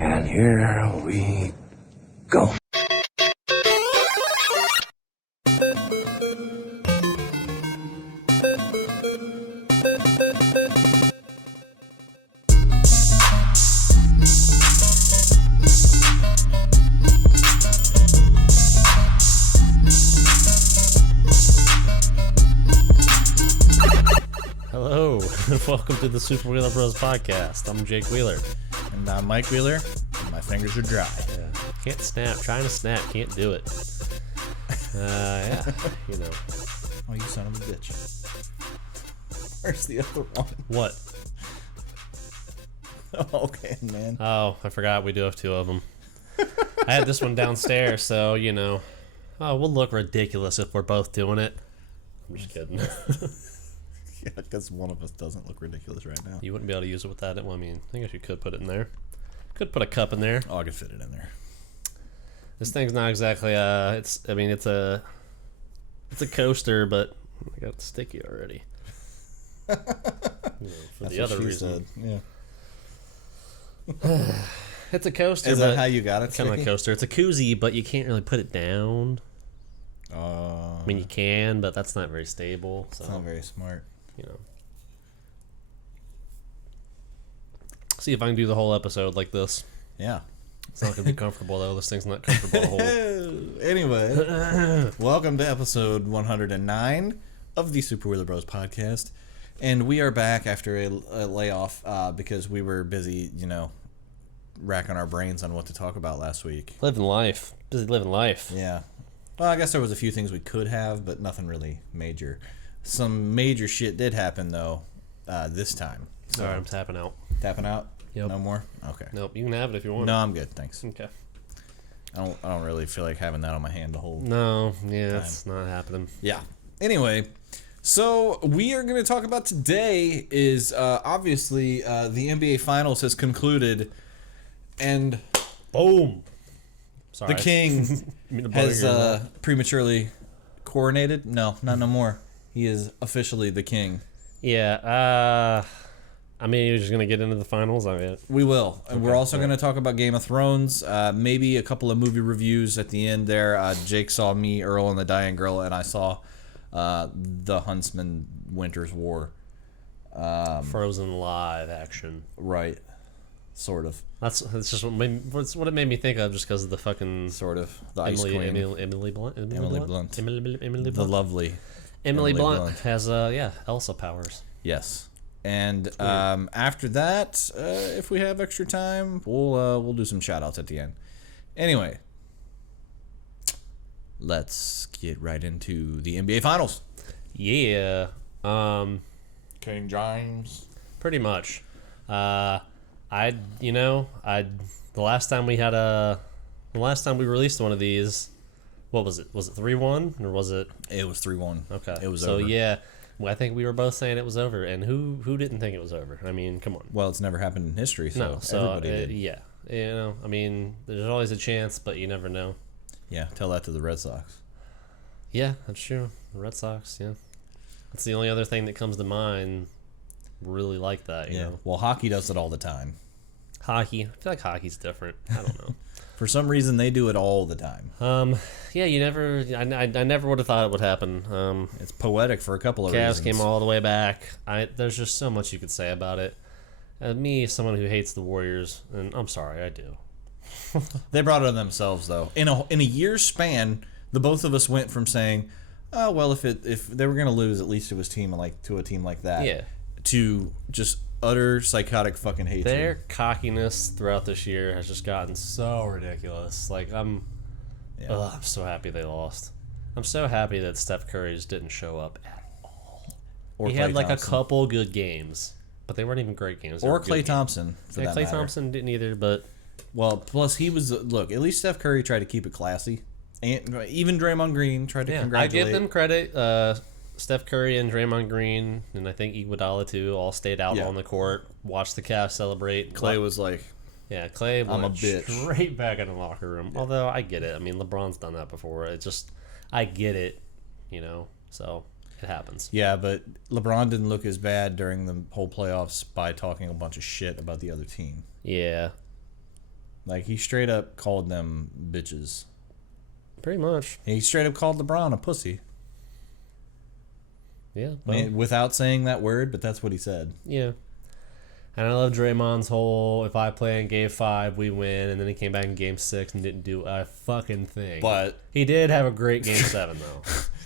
And here we go. Hello, and welcome to the Super Wheeler Bros podcast. I'm Jake Wheeler. And I'm Mike Wheeler, and my fingers are dry. Yeah, can't snap. Trying to snap, can't do it. Yeah, you know. Oh, you son of a bitch. Where's the other one? What? Oh, okay, man. Oh, I forgot we do have two of them. I had this one downstairs, so, you know. Oh, we'll look ridiculous if we're both doing it. I'm just kidding. Yeah, because one of us doesn't look ridiculous right now. You wouldn't be able to use it with that. Well, I mean, I guess you could put it in there. Could put a cup in there. Oh, I could fit it in there. This thing's not exactly it's a coaster, but I got sticky already. You know, for That's the what other she reason. said. Yeah. It's a coaster. Is that how you got it? Kind of like a coaster. It's a koozie, but you can't really put it down. I mean, you can, but that's not very stable. So, it's not very smart. you know. See if I can do the whole episode like this. Yeah. It's not going to be comfortable, though. This thing's not comfortable to hold. Anyway, welcome to episode 109 of the Super Wheeler Bros podcast. And we are back after a layoff because we were busy, you know, racking our brains on what to talk about last week. Living life. Busy living life. Yeah. Well, I guess there was a few things we could have, but nothing really major. Some major shit did happen, though, this time. So, All right, I'm tapping out. tapping out? Yep. No more? Okay. Nope, you can have it if you want. No, I'm good, thanks. Okay. I don't really feel like having that on my hand to hold. No, yeah, it's not happening. Yeah. Anyway, so we are going to talk about today is obviously the NBA Finals has concluded, and Boom. Sorry. the King has prematurely coronated. No, not no more. He is officially the King. Yeah, I mean, you're just going to get into the finals? I mean, We will. And we're also Okay. going to talk about Game of Thrones, maybe a couple of movie reviews at the end there. Jake saw Me, Earl, and the Dying Girl, and I saw The Huntsman Winter's War. Frozen live action. Right. Sort of. That's just what it made me think of, just because of the fucking Sort of. The Ice Queen. Emily Blunt. Emily Blunt. Emily The Blunt. lovely. Emily Blunt, Blunt. has Elsa powers. Yes. And after that, if we have extra time, we'll do some shout outs at the end. Anyway, let's get right into the NBA Finals. Yeah. King James. Pretty much. The last time we released one of these, what was it? Was it 3-1 or was it? It was 3-1. Okay. It was so over. yeah, well, I think we were both saying it was over, and who didn't think it was over? I mean, come on. Well, it's never happened in history, so, No, so everybody did. yeah, you know, I mean, there's always a chance, but you never know. Yeah, tell that to the Red Sox. Yeah, that's true. The Red Sox, yeah, that's the only other thing that comes to mind. Really like that, you know. Well, hockey does it all the time. Hockey, I feel like hockey's different. I don't know. For some reason, they do it all the time. Yeah, I never would have thought it would happen. It's poetic for a couple of Cavs reasons. came all the way back. There's just so much you could say about it. Me, someone who hates the Warriors, and I'm sorry, I do. They brought it on themselves, though. In a year's span, the both of us went from saying, "Oh well, if they were going to lose, at least it was to a team like that." Yeah. To just utter psychotic fucking hatred. Their cockiness throughout this year has just gotten so ridiculous. Like, I'm so happy they lost. I'm so happy that Steph Curry just didn't show up at all. Or He Klay had like Thompson. a couple good games, but they weren't even great games. They Or were good Klay games. Thompson, for that Klay matter. Thompson didn't either, but Well, plus he was look. At least Steph Curry tried to keep it classy, and even Draymond Green tried to yeah, I congratulate. give them credit. Steph Curry and Draymond Green, and I think Iguodala too, all stayed out Yeah. on the court, watched the Cavs celebrate. Klay was like, Yeah, Klay I'm a went bitch. straight back in the locker room. Yeah. Although I get it. I mean, LeBron's done that before. It just, I get it, you know. So it happens. Yeah, but LeBron didn't look as bad during the whole playoffs by talking a bunch of shit about the other team. Yeah. Like, he straight up called them bitches. Pretty much. He straight up called LeBron a pussy. Yeah. I mean, without saying that word, but that's what he said. Yeah. And I love Draymond's whole, if I play in Game 5, we win. And then he came back in Game 6 and didn't do a fucking thing. But he did have a great Game 7, though.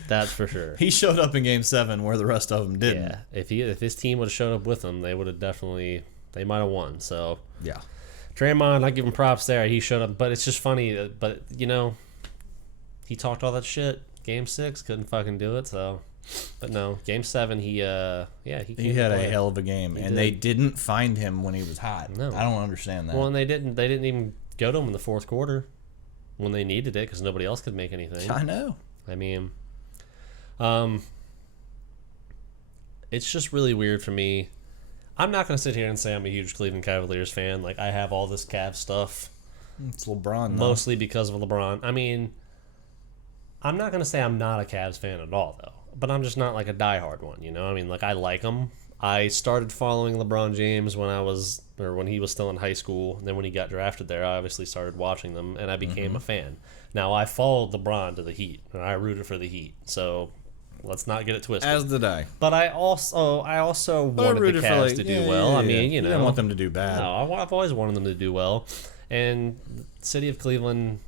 That's for sure. he showed up in Game 7 where the rest of them didn't. Yeah. If his team would have showed up with him, they would have definitely, they might have won. So, Yeah. Draymond, I give him props there. He showed up. But it's just funny. But, you know, he talked all that shit. Game 6, couldn't fucking do it, so... But no, Game 7, he had a hell of a game, and they didn't find him when he was hot. No. I don't understand that. Well, and they didn't even go to him in the fourth quarter when they needed it because nobody else could make anything. I know. I mean, it's just really weird for me. I'm not going to sit here and say I'm a huge Cleveland Cavaliers fan. Like, I have all this Cavs stuff. It's LeBron, though. Mostly because of LeBron. I mean, I'm not going to say I'm not a Cavs fan at all, though. But I'm just not like a diehard one, you know? I mean, like, I like him. I started following LeBron James when he was still in high school. And then when he got drafted there, I obviously started watching them, and I became a fan. Now, I followed LeBron to the Heat, and I rooted for the Heat. So, let's not get it twisted. As did I. But I also wanted the Cavs to do well. I mean, you know. You don't want them to do bad. No, I've always wanted them to do well. And the city of Cleveland,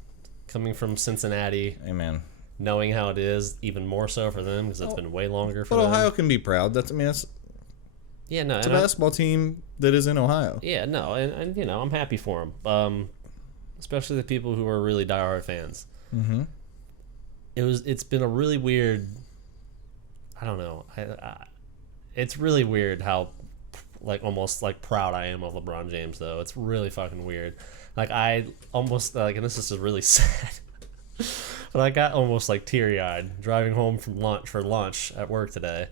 coming from Cincinnati... Amen. Knowing how it is, even more so for them because it's been way longer for them. them. But Ohio can be proud. That's it's a basketball team that is in Ohio. Yeah, no, and you know, I'm happy for them. Especially the people who are really diehard fans. Mm-hmm. It's been a really weird. I don't know. It's really weird how, like, almost like proud I am of LeBron James. Though it's really fucking weird. Like, I almost like, and this is just really sad. But I got almost like teary-eyed driving home from lunch at work today,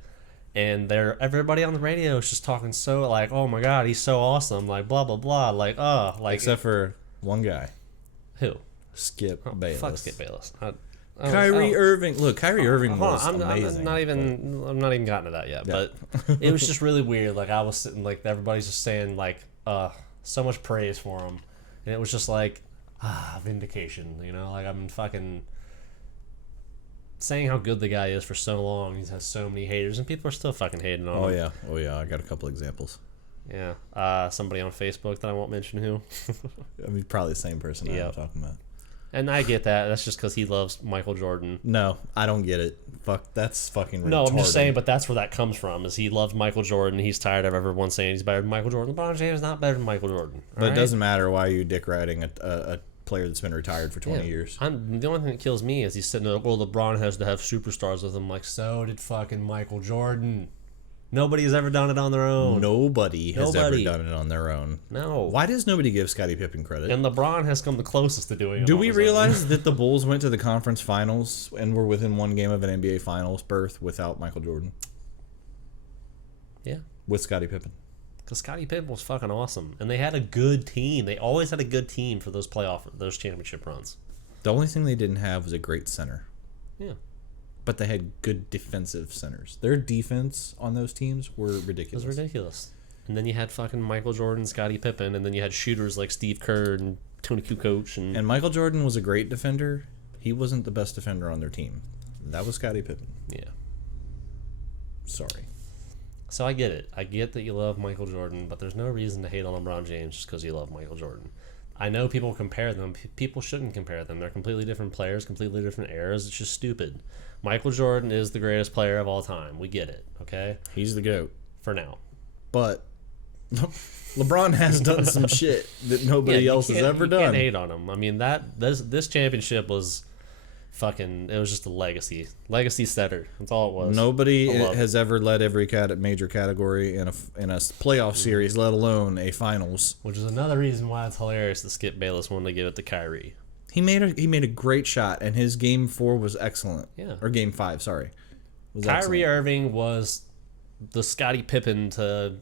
and everybody on the radio is just talking so like, oh my god, he's so awesome, like blah blah blah, like except for one guy. Who? Skip Bayless. Fuck Skip Bayless. Kyrie Irving. Look, Kyrie Irving was amazing. I'm not even gotten to that yet, but it was just really weird. Like, I was sitting, like, everybody's just saying like so much praise for him, and it was just like. Vindication, you know, like, I'm fucking saying how good the guy is for so long. He has so many haters, and people are still fucking hating on him. Oh yeah, I got a couple examples. Yeah, somebody on Facebook that I won't mention who. I mean, probably the same person I'm talking about. And I get that. That's just because he loves Michael Jordan. No, I don't get it. Fuck, that's fucking retarded. No, I'm just saying, but that's where that comes from, is he loves Michael Jordan. He's tired of everyone saying he's better than Michael Jordan. LeBron James is not better than Michael Jordan. But it doesn't matter why you dick riding a player that's been retired for 20 years. The only thing that kills me is he's sitting there, well, LeBron has to have superstars with him. Like, so did fucking Michael Jordan. Nobody has ever done it on their own. Nobody has ever done it on their own. No. Why does nobody give Scottie Pippen credit? And LeBron has come the closest to doing it. Do we realize that the Bulls went to the conference finals and were within one game of an NBA Finals berth without Michael Jordan? Yeah. With Scottie Pippen. Because Scottie Pippen was fucking awesome. And they had a good team. They always had a good team for those those championship runs. The only thing they didn't have was a great center. Yeah. But they had good defensive centers. Their defense on those teams were ridiculous. It was ridiculous. And then you had fucking Michael Jordan, Scottie Pippen, and then you had shooters like Steve Kerr and Tony Kukoc. And Michael Jordan was a great defender. He wasn't the best defender on their team. That was Scottie Pippen. Yeah. Sorry. So I get it. I get that you love Michael Jordan, but there's no reason to hate on LeBron James just because you love Michael Jordan. I know people compare them. People shouldn't compare them. They're completely different players, completely different eras. It's just stupid. Michael Jordan is the greatest player of all time. We get it, okay? He's the GOAT. For now. But LeBron has done some shit that nobody else has ever done. You can't hate on him. I mean, this championship was fucking... It was just a legacy. Legacy setter. That's all it was. Nobody has ever led every major category in a playoff series, let alone a finals. Which is another reason why it's hilarious that Skip Bayless wanted to give it to Kyrie. He made a great shot, and his game 4 was excellent. Yeah. Or game 5, sorry. Kyrie Irving was the Scottie Pippen to...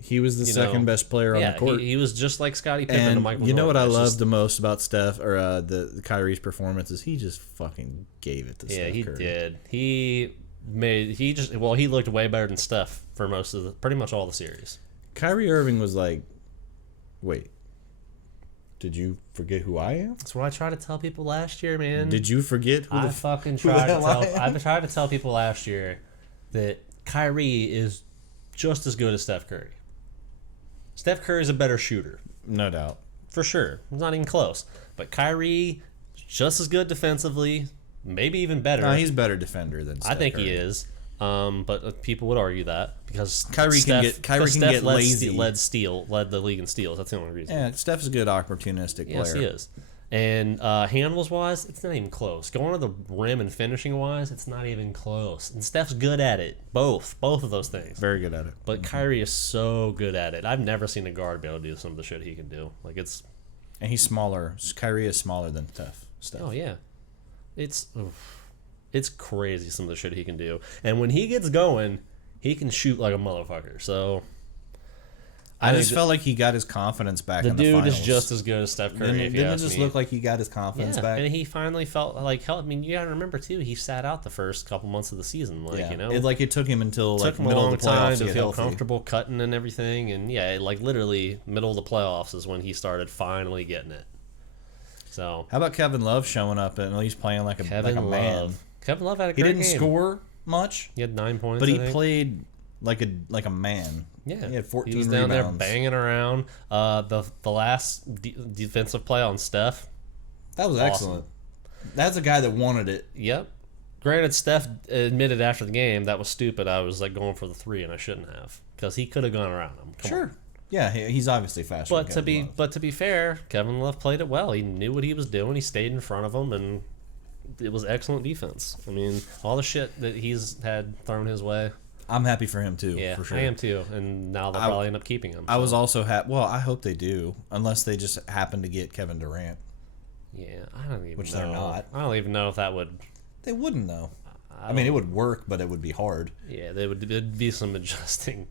He was the second best player on the court. He was just like Scottie Pippen to Michael Jordan. You know what I loved the most about Steph, or the Kyrie's performance, is he just fucking gave it to Steph Curry. Yeah, he did. He looked way better than Steph for pretty much all the series. Kyrie Irving was like, wait. Did you forget who I am? That's what I tried to tell people last year, man. Did you forget who I fucking tried to tell. I've tried to tell people last year that Kyrie is just as good as Steph Curry. Steph Curry is a better shooter, No doubt. for sure. It's not even close. But Kyrie, just as good defensively, maybe even better. No, he's a better defender than Steph I think Curry. he is. But people would argue that because Kyrie can get lazy. led the league in steals. That's the only reason. Yeah, Steph's a good opportunistic player. Yes, he is. And handles wise, it's not even close. Going to the rim and finishing wise, it's not even close. And Steph's good at it. Both of those things. Very good at it. But Kyrie is so good at it. I've never seen a guard be able to do some of the shit he can do. Like it's. And he's smaller. Kyrie is smaller than Steph. Oh yeah, it's crazy some of the shit he can do. And when he gets going, he can shoot like a motherfucker. So I just felt like he got his confidence back. The in the dude finals. is just as good as Steph Curry. Didn't it just look like he got his confidence back? And he finally felt like hell. I mean, you gotta remember too. He sat out the first couple months of the season. Like you know, it took him until like took him a middle long of the playoffs time to to get feel healthy. comfortable cutting and everything. And yeah, like literally middle of the playoffs is when he started finally getting it. So How about Kevin Love showing up and at least playing like a man? Kevin Love had a He great didn't game. score much. He had 9 points, But I he think. played like a man. Yeah, He had 14 He was down there rebounds. banging around. The last defensive play on Steph. That was excellent. That's a guy that wanted it. Yep. Granted, Steph admitted after the game that was stupid. I was like going for the three, and I shouldn't have because he could have gone around him. Come on. Yeah, he's obviously faster. But than to be fair, Kevin Love played it well. He knew what he was doing. He stayed in front of him, and it was excellent defense. I mean, all the shit that he's had thrown his way. I'm happy for him too. Yeah, for sure. I am too. And now they'll probably end up keeping him. I was also happy. Well, I hope they do, unless they just happen to get Kevin Durant. Yeah, I don't even Which know. they're not. I don't even know if that would. They wouldn't though. I mean, it would work, but it would be hard. Yeah, it'd be some adjusting.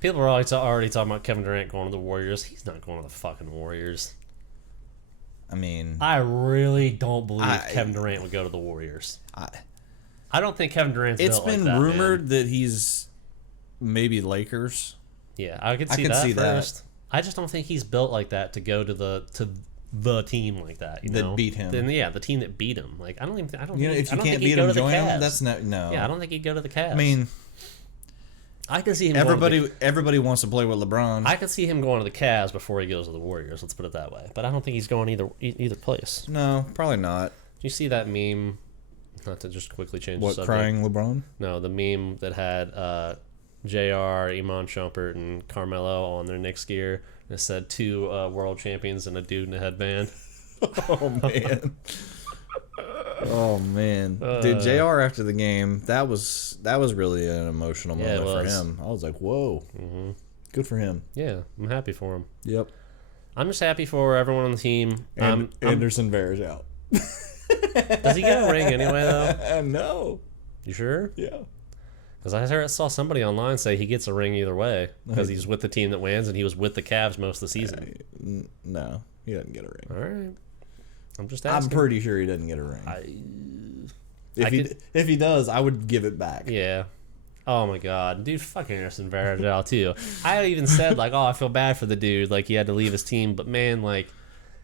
People are already talking about Kevin Durant going to the Warriors. He's not going to the fucking Warriors. I mean, I really don't believe Kevin Durant would go to the Warriors. I don't think Kevin Durant's it's built been like that, rumored man. that he's maybe Lakers. Yeah, I could I see can that see that. first. I just don't think he's built like that to go to the team like that. You That know? beat him. Then the team that beat him. Like I don't You know, think if I you don't can't think he'd beat go him, to the join him. Cavs. That's no. Yeah, I don't think he'd go to the Cavs. I mean, I could see him. everybody wants to play with LeBron. I could see him going to the Cavs before he goes to the Warriors. Let's put it that way. But I don't think he's going either place. No, probably not. You see that meme? Not to just quickly change What, the subject. crying LeBron? No, the meme that had Jr., Iman Shumpert, and Carmelo on their Knicks gear. And it said 2 world champions and a dude in a headband. Oh man. Oh man, dude! Jr. after the game, that was really an emotional moment for him. I was like, "Whoa, good for him." Yeah, I'm happy for him. Yep. I'm just happy for everyone on the team. And Anderson Bear's out. Does he get a ring anyway, though? No. You sure? Yeah. Because I saw somebody online say he gets a ring either way because he's with the team that wins and he was with the Cavs most of the season. No, he doesn't get a ring. All right. I'm just asking. I'm pretty sure he doesn't get a ring. If he does, I would give it back. Yeah. Oh my god, dude, fucking Anderson Varejao too. I even said like, oh, I feel bad for the dude, like he had to leave his team, but man, like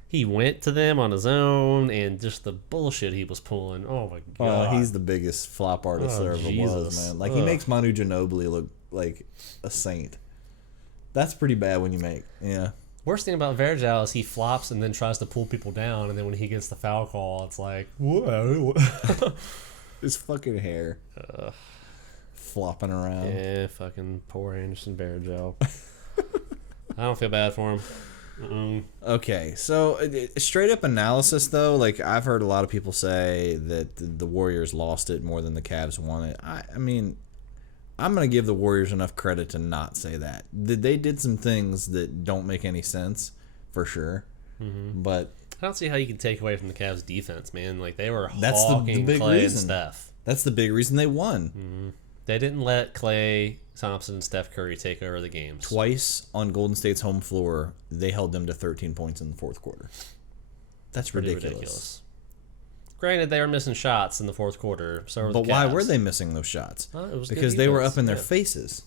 he went to them on his own, and just the bullshit he was pulling. Oh my god, He's the biggest flop artist there ever was, man. Like he makes Manu Ginobili look like a saint. That's pretty bad when you make, yeah. Worst thing about Varejao is he flops and then tries to pull people down, and then when he gets the foul call, it's like, whoa. His fucking hair. Flopping around. Yeah, fucking poor Anderson Varejao. I don't feel bad for him. Okay, so straight up analysis though, like I've heard a lot of people say that the Warriors lost it more than the Cavs won it. I mean, I'm going to give the Warriors enough credit to not say that. They did some things that don't make any sense, for sure. But I don't see how you can take away from the Cavs' defense, man. Like they were that's hawking the big Clay reason. and Steph. That's the big reason they won. They didn't let Clay Thompson and Steph Curry take over the games. Twice on Golden State's home floor, they held them to 13 points in the fourth quarter. That's Pretty ridiculous. Granted, they were missing shots in the fourth quarter. So were But the why Cavs. were they missing those shots? Well, it was Because good they were defense, up in their yeah. faces.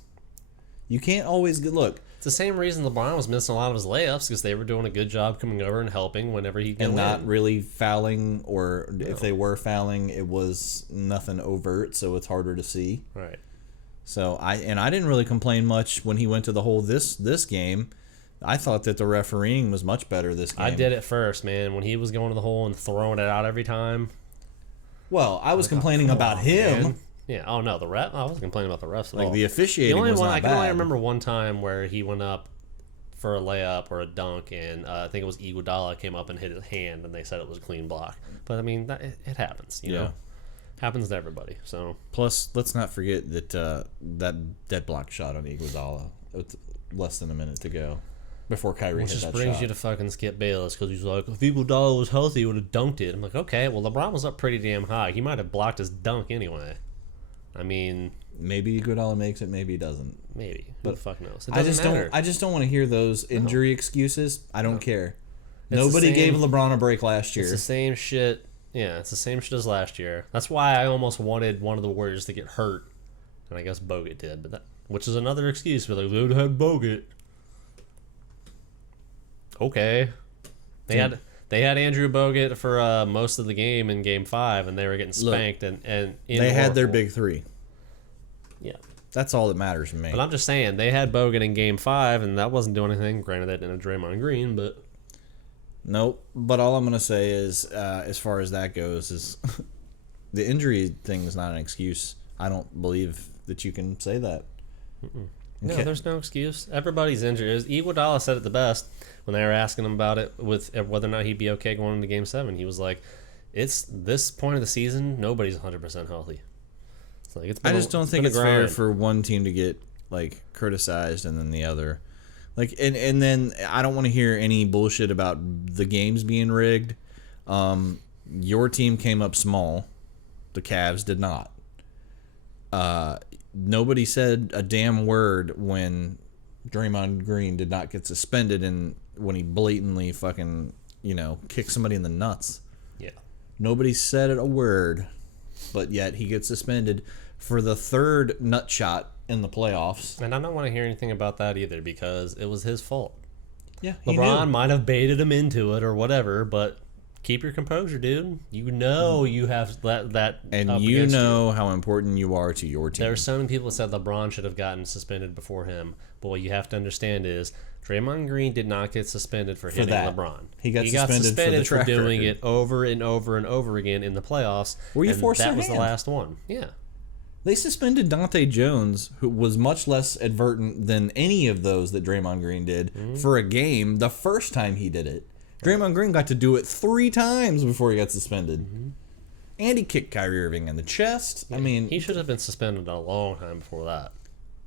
You can't always look. It's the same reason LeBron was missing a lot of his layups because they were doing a good job coming over and helping whenever he'd go And not in. really fouling, or if they were fouling, it was nothing overt, so it's harder to see. Right. So I didn't really complain much when he went to the hole this game. I thought that the refereeing was much better this game. I did it first, man. When he was going to the hole and throwing it out every time. Well, I was complaining about him. Man. Yeah. Oh no, the ref. I wasn't complaining about the refs at all. Like the officiating The only was one not I can only bad. remember one time where he went up for a layup or a dunk, and I think it was Iguodala came up and hit his hand, and they said it was a clean block. But I mean, it happens. You know, happens to everybody. So plus, let's not forget that that dead block shot on Iguodala with less than a minute to go before Kyrie hit that shot. Which just brings you to fucking Skip Bayless because he's like, if Iguodala was healthy, he would have dunked it. I'm like, okay, well LeBron was up pretty damn high. He might have blocked his dunk anyway. I mean, maybe Iguodala makes it, maybe he doesn't. maybe. Who the fuck knows? It I doesn't matter. just don't want to hear those injury excuses. I don't care. It's Nobody the gave same- LeBron a break last It's year. the same shit. Yeah, it's the same shit as last year. That's why I almost wanted one of the Warriors to get hurt, and I guess Bogut did. But which is another excuse for like, they had Bogut. Okay, they had Andrew Bogut for most of the game in Game 5, and they were getting spanked. And They had their Oracle. big three. Yeah. That's all that matters to me. But I'm just saying, they had Bogut in Game 5, and that wasn't doing anything. Granted, they didn't have Draymond Green, but... Nope. But all I'm going to say is, as far as that goes, is the injury thing is not an excuse. I don't believe that you can say that. No, Okay. there's no excuse. Everybody's injured. Iguodala said it the best when they were asking him about it with whether or not he'd be okay going into Game 7. He was like, it's this point of the season, nobody's 100% healthy. It's like, I just don't think it's fair for one team to get like criticized and then the other. Like and then I don't want to hear any bullshit about the games being rigged. Your team came up small. The Cavs did not. Nobody said a damn word when Draymond Green did not get suspended and when he blatantly fucking, kicked somebody in the nuts. Yeah. Nobody said a word, but yet he gets suspended for the third nut shot in the playoffs. And I don't want to hear anything about that either because it was his fault. Yeah, LeBron might have baited him into it or whatever, but keep your composure, dude. You know you have that and up you against know how important you are to your team. There are so many people that said LeBron should have gotten suspended before him. But what you have to understand is Draymond Green did not get suspended for hitting that. LeBron. He got suspended for the track doing record. it over and over and over again in the playoffs. Where you and forced that their was hand. the last one. Yeah. They suspended Dante Jones, who was much less advertent than any of those that Draymond Green did, for a game the first time he did it. Draymond Green got to do it 3 times before he got suspended. And he kicked Kyrie Irving in the chest. I mean, He should have been suspended a long time before that.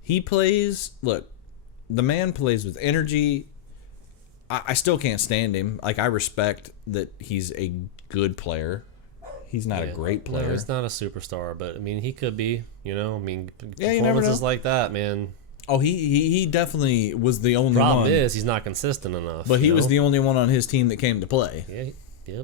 he plays... Look, the man plays with energy. I still can't stand him. Like, I respect that he's a good player. He's not a great player. No, he's not a superstar, but I mean, he could be. You never you never performances know. like that, man. Oh, he definitely was the only Problem one. is, he's not consistent enough. But he you was know? the only one on his team that came to play. Yeah.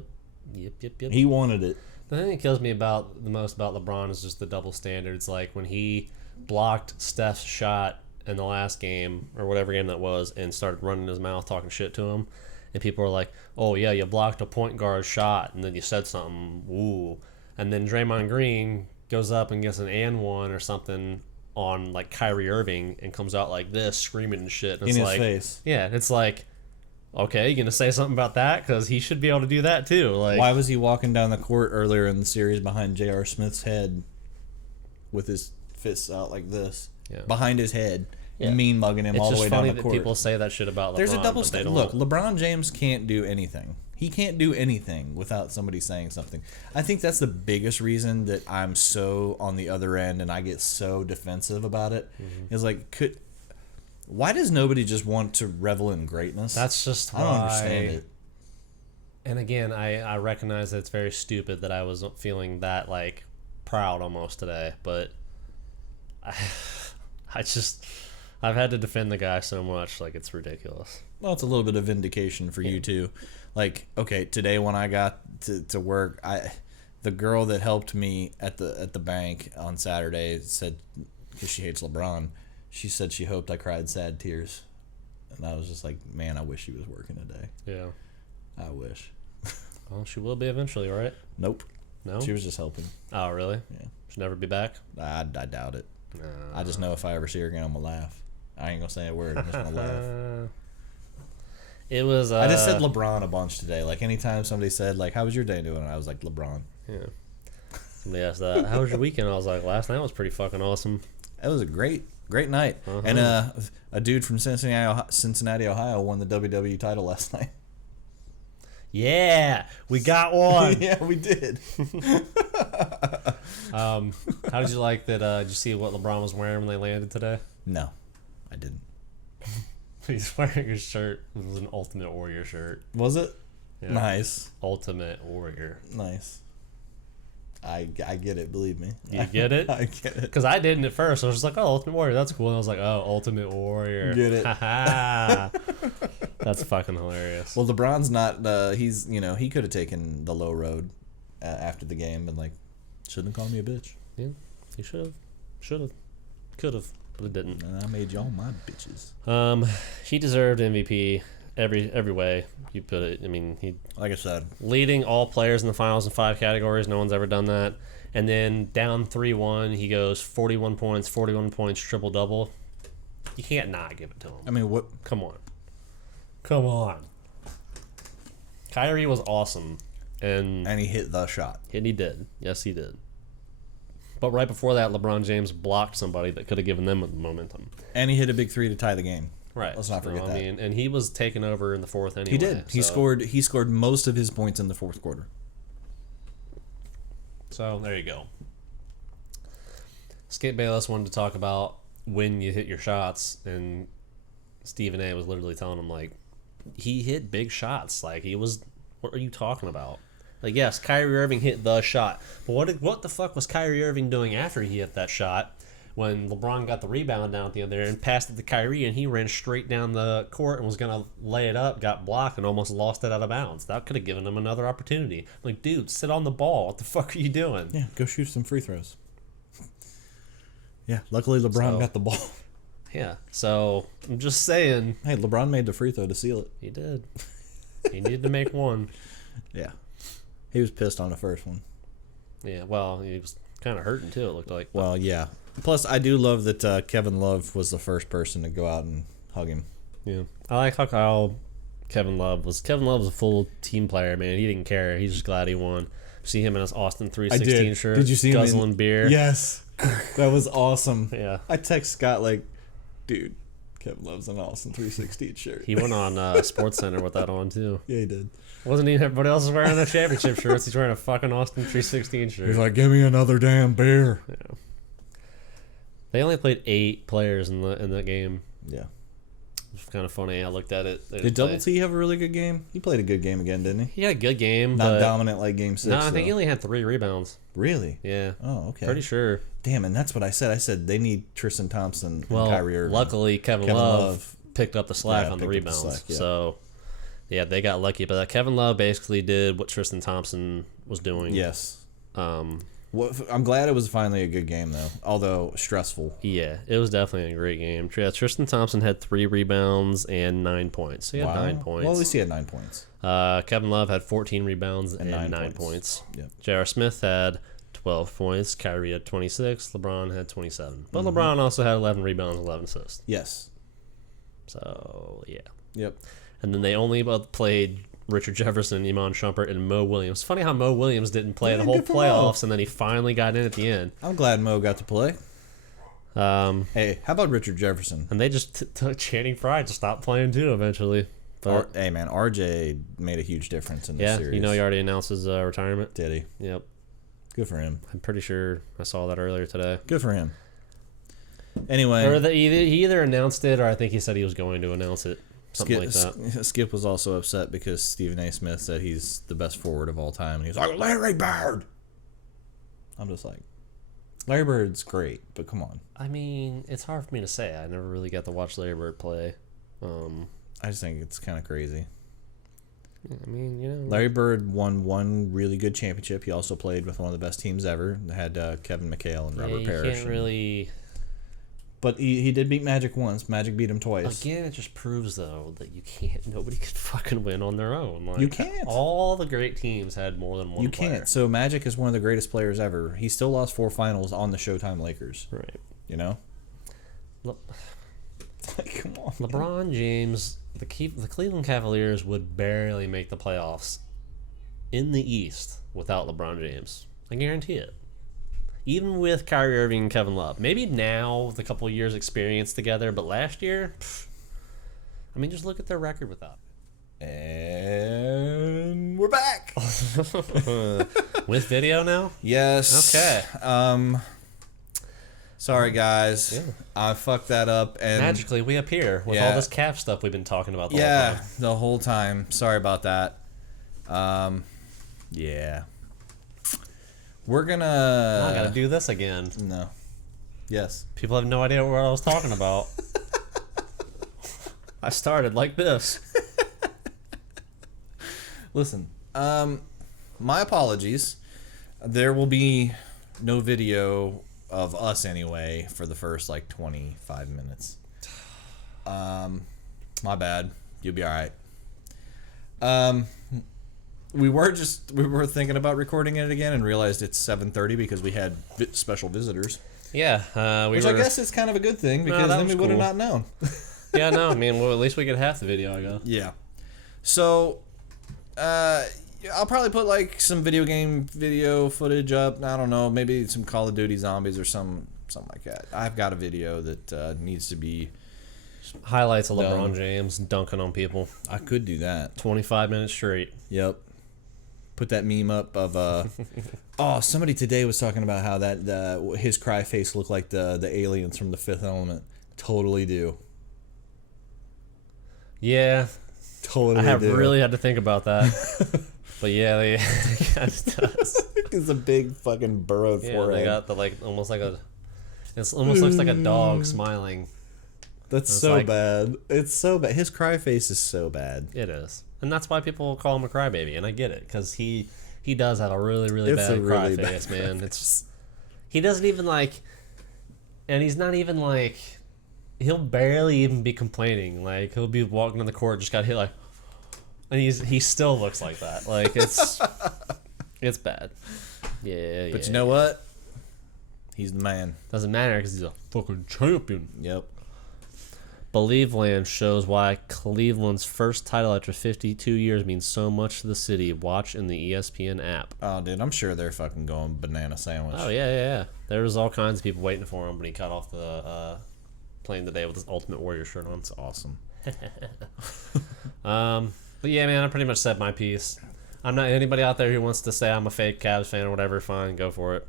Yep. He wanted it. The thing that kills me the most about LeBron is just the double standards. Like when he blocked Steph's shot in the last game or whatever game that was, and started running his mouth talking shit to him, and people were like, "Oh yeah, you blocked a point guard shot," and then you said something, "Woo," and then Draymond Green goes up and gets an and one or something on like Kyrie Irving and comes out like this, screaming and shit. And In it's his like, face. yeah, it's like, okay, you gonna say something about that because he should be able to do that too. Like, Why was he walking down the court earlier in the series behind J.R. Smith's head with his fists out like this? Yeah. Behind his head. Yeah. Mean mugging him it's all the just way down funny the that court. people say that shit about LeBron. There's a double but they standard. don't. Look, LeBron James can't do anything. He can't do anything without somebody saying something. I think that's the biggest reason that I'm so on the other end and I get so defensive about it. Is like, why does nobody just want to revel in greatness? That's just I don't why- understand it. And again, I recognize that it's very stupid that I was feeling that like proud almost today, but I've had to defend the guy so much, like it's ridiculous. Well, it's a little bit of vindication for you too. Like, okay, today when I got to work, the girl that helped me at the bank on Saturday said, because she hates LeBron, she said she hoped I cried sad tears. And I was just like, man, I wish she was working today. Yeah. I wish. Well, she will be eventually, right? Nope. No? She was just helping. Oh, really? Yeah. She'll never be back? I doubt it. I just know if I ever see her again, I'm going to laugh. I ain't going to say a word. I'm just going to laugh. It was... I just said LeBron a bunch today. Like, anytime somebody said, like, how was your day doing? I was like, LeBron. Yeah. Somebody asked that. How was your weekend? I was like, last night was pretty fucking awesome. It was a great night. Uh-huh. And a dude from Cincinnati, Ohio won the WWE title last night. Yeah, we got one. Yeah, we did. How did you like that? Did you see what LeBron was wearing when they landed today? No, I didn't. He's wearing a shirt. It was an Ultimate Warrior shirt. Was it? Yeah. Nice. Ultimate Warrior. Nice. I get it, believe me. You get it? I get it. Because I didn't at first. I was just like, oh, Ultimate Warrior, that's cool. And I was like, oh, Ultimate Warrior. Get it. That's fucking hilarious. Well, LeBron's not, he's, he could have taken the low road after the game and, like, shouldn't have called me a bitch. Yeah, he should have. Should have. Could have. But it didn't. And I made y'all my bitches. He deserved MVP every way you put it. I mean, he, like I said, leading all players in the finals in 5 categories. No one's ever done that. And then down 3-1, he goes 41 points, triple double. You can't not give it to him. I mean, what? Come on. Kyrie was awesome, and he hit the shot. he did. Yes, he did. But right before that, LeBron James blocked somebody that could have given them momentum. And he hit a big 3 to tie the game. Right. Let's not forget that. I mean, and he was taking over in the 4th anyway. He did. So. He scored most of his points in the 4th quarter. So there you go. Skip Bayless wanted to talk about when you hit your shots, and Stephen A was literally telling him, like, he hit big shots. Like, he was, what are you talking about? Like, yes, Kyrie Irving hit the shot, but what the fuck was Kyrie Irving doing after he hit that shot when LeBron got the rebound down at the end there and passed it to Kyrie, and he ran straight down the court and was going to lay it up, got blocked, and almost lost it out of bounds? That could have given him another opportunity. Like, dude, sit on the ball. What the fuck are you doing? Yeah, go shoot some free throws. Yeah, luckily LeBron got the ball. Yeah, so I'm just saying. Hey, LeBron made the free throw to seal it. He did. He needed to make one. Yeah. He was pissed on the first one. Yeah, well, he was kind of hurting too, it looked like. Well, yeah. Plus, I do love that Kevin Love was the first person to go out and hug him. Yeah. I like how Kevin Love was a full team player, man. He didn't care. He's just glad he won. See him in his Austin 316 shirt. Did you see him guzzling beer? Yes. That was awesome. Yeah. I text Scott like, dude, Kevin Love's an Austin 316 shirt. He went on Sports Center with that on too. Yeah, he did. Wasn't even everybody else is wearing their championship shirts. He's wearing a fucking Austin 316 shirt. He's like, give me another damn beer. Yeah. They only played 8 players in the game. Yeah. It's kind of funny. I looked at it. Did Double T have a really good game? He played a good game again, didn't he? He had a good game. Not dominant like Game 6. No, I think he only had 3 rebounds. Really? Yeah. Oh, okay. Pretty sure. Damn, and that's what I said. I said they need Tristan Thompson and Kyrie Irving. Luckily, Kevin Love picked up the slack on the rebounds. Slack, yeah. So, yeah, they got lucky. But Kevin Love basically did what Tristan Thompson was doing. Yes. Well, I'm glad it was finally a good game, though, although stressful. Yeah, it was definitely a great game. Yeah, Tristan Thompson had 3 rebounds and 9 points. So he had 9 points. Well, at least he had 9 points. Kevin Love had 14 rebounds and 9 points. Yep. J.R. Smith had 12 points. Kyrie had 26. LeBron had 27. But LeBron also had 11 rebounds, 11 assists. Yes. So, yeah. Yep. And then they only both played Richard Jefferson, Iman Shumpert, and Mo Williams. Funny how Mo Williams didn't play the whole playoffs, and then he finally got in at the end. I'm glad Mo got to play. Hey, how about Richard Jefferson? And they just took Channing Frye to stop playing too eventually. But Hey, man, RJ made a huge difference in this series. You know he already announced his retirement. Did he? Yep. Good for him. I'm pretty sure I saw that earlier today. Good for him. Anyway. Or he either announced it, or I think he said he was going to announce it. Something like that. Skip was also upset because Stephen A. Smith said he's the best forward of all time. And he was like, Larry Bird! I'm just like, Larry Bird's great, but come on. I mean, it's hard for me to say. I never really got to watch Larry Bird play. I just think it's kind of crazy. I mean, you know. Larry Bird won one really good championship. He also played with one of the best teams ever. They had Kevin McHale and Robert Parrish. You can't really... But he did beat Magic once. Magic beat him twice. Again, it just proves, though, that you can't... Nobody can fucking win on their own. Like, you can't. All the great teams had more than one You player. can't. So Magic is one of the greatest players ever. He still lost 4 finals on the Showtime Lakers. Right. You know? Come on. LeBron James, the Cleveland Cavaliers would barely make the playoffs in the East without LeBron James. I guarantee it. Even with Kyrie Irving and Kevin Love. Maybe now, the couple of years experience together, but last year, I mean, just look at their record without. And we're back. With video now? Yes. Okay. Sorry, guys. Yeah. I fucked that up. And magically, we appear with all this calf stuff we've been talking about the whole time. The whole time. Sorry about that. Yeah. We're gonna... I gotta do this again. No. Yes. People have no idea what I was talking about. I started like this. Listen, my apologies. There will be no video of us anyway for the first, 25 minutes. My bad. You'll be alright. We were thinking about recording it again and realized it's 7:30 because we had special visitors. Yeah, which I guess is kind of a good thing because then we would have not known. Yeah, no, I mean, well, at least we get half the video, I guess. Yeah. So, I'll probably put some video footage up. I don't know, maybe some Call of Duty Zombies or something like that. I've got a video that needs to be highlights of LeBron James dunking on people. I could do that. 25 minutes straight. Yep. Put that meme up of somebody today was talking about how that his cry face looked like the aliens from The Fifth Element. Totally do. Yeah. Totally. I have really had to think about that. But yeah, they kind of does. It's a big fucking burrowed forehead. They got the it almost looks like a dog smiling. That's so bad. It's so bad. His cry face is so bad. It is. And that's why people call him a crybaby, and I get it, because he does have a really, really bad cry face, man. It's he doesn't even and he's not even he'll barely even be complaining. He'll be walking on the court, just got hit and he still looks like that. It's bad. Yeah. But you know what? He's the man. Doesn't matter because he's a fucking champion. Yep. Believe Land shows why Cleveland's first title after 52 years means so much to the city. Watch in the ESPN app. Oh, dude, I'm sure they're fucking going banana sandwich. Oh, yeah. There was all kinds of people waiting for him when he cut off the plane today with his Ultimate Warrior shirt on. It's awesome. But yeah, man, I pretty much said my piece. I'm not anybody out there who wants to say I'm a fake Cavs fan or whatever. Fine, go for it.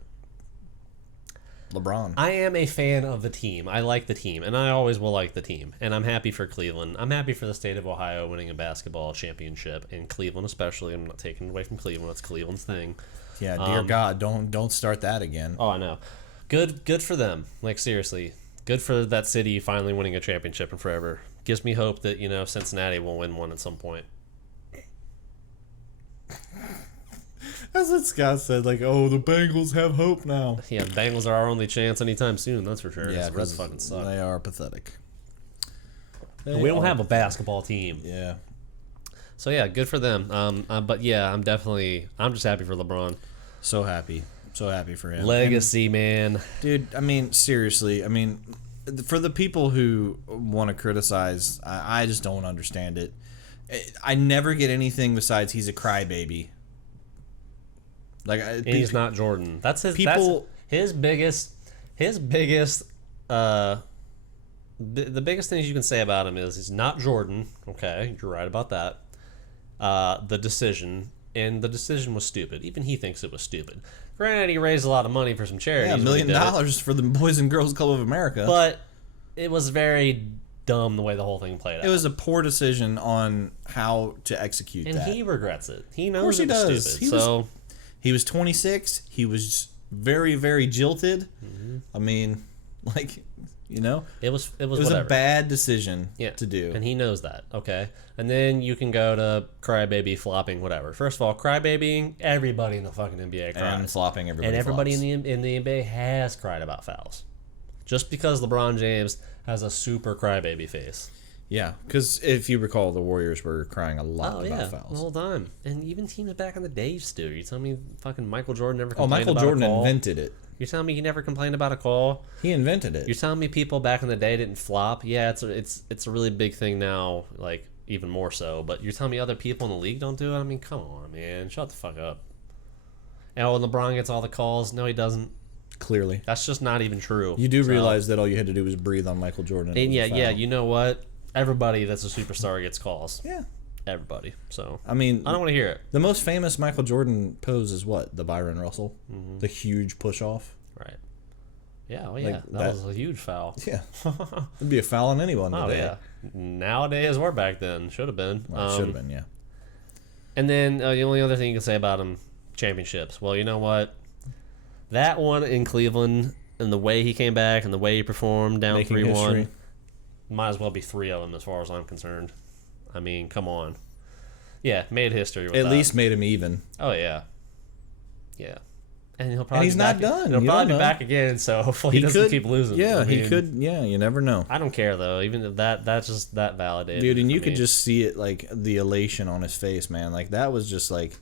LeBron. I am a fan of the team. I like the team, and I always will like the team. And I'm happy for Cleveland. I'm happy for the state of Ohio winning a basketball championship, and Cleveland especially. I'm not taking it away from Cleveland. It's Cleveland's thing. Yeah, dear God, don't start that again. Oh, I know. Good for them. Seriously, good for that city finally winning a championship in forever. Gives me hope that Cincinnati will win one at some point. That's what Scott said. The Bengals have hope now. Yeah, the Bengals are our only chance anytime soon. That's for sure. Yeah, the Reds fucking suck. They are pathetic. We don't have a basketball team. Yeah. So yeah, good for them. But yeah, I'm just happy for LeBron. So happy for him. Legacy, man. Dude, I mean, seriously, for the people who want to criticize, I just don't understand it. I never get anything besides he's a crybaby. And he's not Jordan. That's his. People. His biggest. The biggest things you can say about him is he's not Jordan. Okay, you're right about that. The decision was stupid. Even he thinks it was stupid. Granted, he raised a lot of money for some charities. Yeah, $1 million for the Boys and Girls Club of America. But it was very dumb the way the whole thing played out. It was a poor decision on how to execute that. And he regrets it. He knows it was stupid. He was 26. He was very, very jilted. Mm-hmm. It was whatever. a bad decision to do. And he knows that. Okay. And then you can go to crybaby, flopping, whatever. First of all, crybabying, everybody in the fucking NBA cries. And flopping, everybody And everybody flops. in the NBA has cried about fouls. just because LeBron James has a super crybaby face. Yeah, because if you recall, the Warriors were crying a lot Oh about yeah, fouls. the whole time. And even teams back in the day used to. You telling me fucking Michael Jordan never Oh, complained Michael about Jordan a call? invented it. You're telling me he never complained about a call? He invented it. You're telling me people back in the day didn't flop? Yeah, it's a really big thing now, like even more so. But you're telling me other people in the league don't do it? I mean, come on, man, shut the fuck up. And when LeBron gets all the calls, no, he doesn't. Clearly, That's just not even true. you do So- realize that all you had to do was breathe on Michael Jordan. And it was a yeah, foul. you know what? Everybody that's a superstar gets calls. Yeah. Everybody. So I mean, I don't want to hear it. the most famous Michael Jordan pose is what? The Byron Russell, Mm-hmm. the huge push off. Right. Yeah. Oh yeah. That that- was a huge foul. Yeah, it'd be a foul on anyone Oh today. yeah. Nowadays or back then, should have been. Well, it should have been. Yeah. And then the only other thing you can say about him, championships. Well, you know what? That one in Cleveland and the way he came back and the way he performed down Making 3-1, history. might as well be 3 of them as far as I'm concerned. I mean, come on. Yeah, made history with At that. least made him even. Oh yeah. Yeah. And he'll probably he's be not back, done. He'll You probably don't be know. back again, so hopefully he doesn't keep losing. Yeah, I he mean, could. Yeah, you never know. I don't care though. Even if that's just that validated. Dude, and you for could me. just see it, like, the elation on his face, man. Like, that was just like,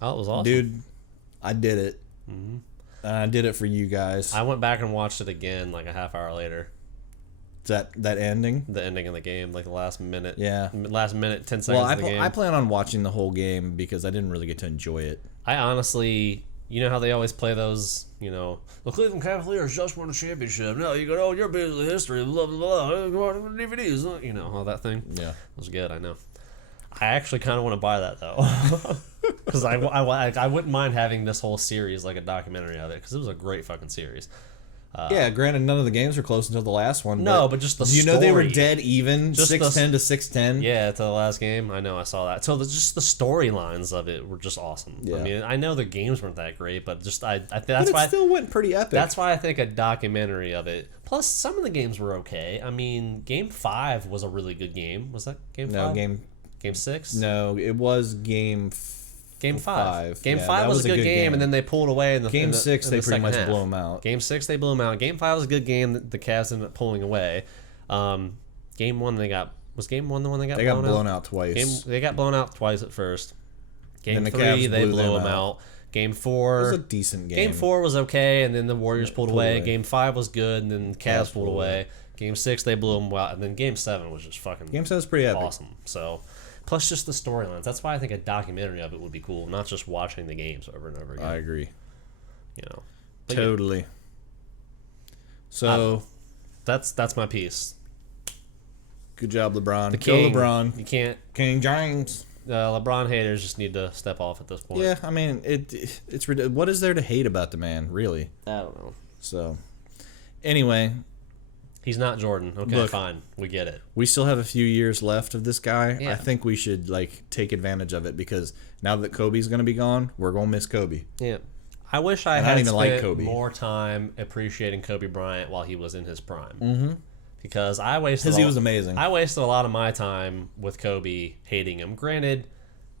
Oh, it was awesome. dude, I did it. And I did it for you guys. I went back and watched it again like a half hour later. that ending. The ending of the game, like the last minute. Yeah. Last minute, 10 seconds Well, of the game. I plan on watching the whole game because I didn't really get to enjoy it. I honestly, you know how they always play those, the Cleveland Cavaliers just won a championship. No, you go, oh, your business history, blah, blah, blah, go on DVDs, all that thing. Yeah. It was good, I know. I actually kind of want to buy that, though. Because I wouldn't mind having this whole series, like a documentary of it, because it was a great fucking series. Yeah, granted, none of the games were close until the last one. No, but just the do you know they were story. dead even, Just 6-10 to 6-10? Yeah, to the last game. I know, I saw that. So just the storylines of it were just awesome. Yeah. I mean, I know the games weren't that great, but just But that's it why still went pretty epic. that's why I think a documentary of it. Plus, some of the games were okay. I mean, Game 5 was a really good game. Was that Game 5? No, Game 6? No, it was Game 5. Game Yeah, 5 that was a good game, and then they pulled away in the Game in the, 6, in they the pretty second much half. blew them out. Game 6, they blew them out. Game 5 was a good game that the Cavs ended up pulling away. Game 1, was Game 1 the one they got They blown got blown out twice. They got blown out twice at first. Game Then the 3, Cavs they blew blew them them out. Game 4 It was a decent game. Game 4 was okay, and then the Warriors pulled away. away. Game 5 was good, and then the Cavs pulled pulled away. Game 6, they blew them out, and then Game 7 was just fucking Game 7 was pretty epic. awesome. So, plus just the storylines. That's why I think a documentary of it would be cool, not just watching the games over and over again. I agree. But yeah, Totally. So, that's my piece. good job, LeBron. The Go king. LeBron. You can't. King James. LeBron haters just need to step off at this point. Yeah, I mean, it's ridiculous. What is there to hate about the man, really? I don't know. So, anyway, He's not Jordan. Okay, Look. fine. We get it. we still have a few years left of this guy. Yeah. I think we should take advantage of it because now that Kobe's going to be gone, we're going to miss Kobe. Yeah. I wish I And I had don't even like spent Kobe. more time appreciating Kobe Bryant while he was in his prime. Mm-hmm. Because I wasted Because he was amazing. I wasted a lot of my time with Kobe hating him. Granted,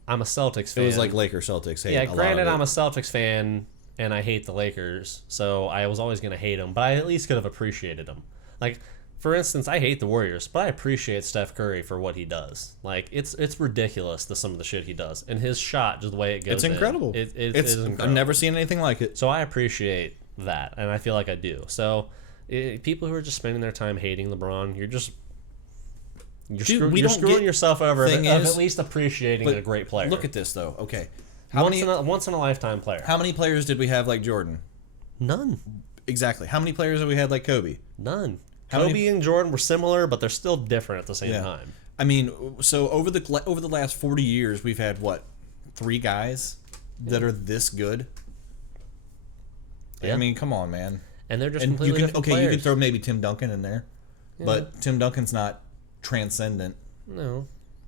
I'm a Celtics fan. It was like Lakers Celtics. Yeah, granted, I'm a Celtics fan and I hate the Lakers, so I was always going to hate them, but I at least could have appreciated them. Like, for instance, I hate the Warriors, but I appreciate Steph Curry for what he does. Like, it's ridiculous, some of the shit he does. And his shot, just the way it goes It's incredible. It it's is incredible. I've never seen anything like it. So I appreciate that, and I feel like I do. So people who are just spending their time hating LeBron, you're screwing yourself over of at least appreciating a great player. Look at this, though. Okay. Once in a lifetime player. How many players did we have like Jordan? None. Exactly. How many players have we had like Kobe? None. How Kobe many- and Jordan were similar, but they're still different at the same Yeah. time. I mean, so over the last 40 years, we've had what, 3 guys that are this good. Yeah. I mean, come on, man. And they're just And completely different you players. can throw maybe Tim Duncan in there, but Tim Duncan's not transcendent. No.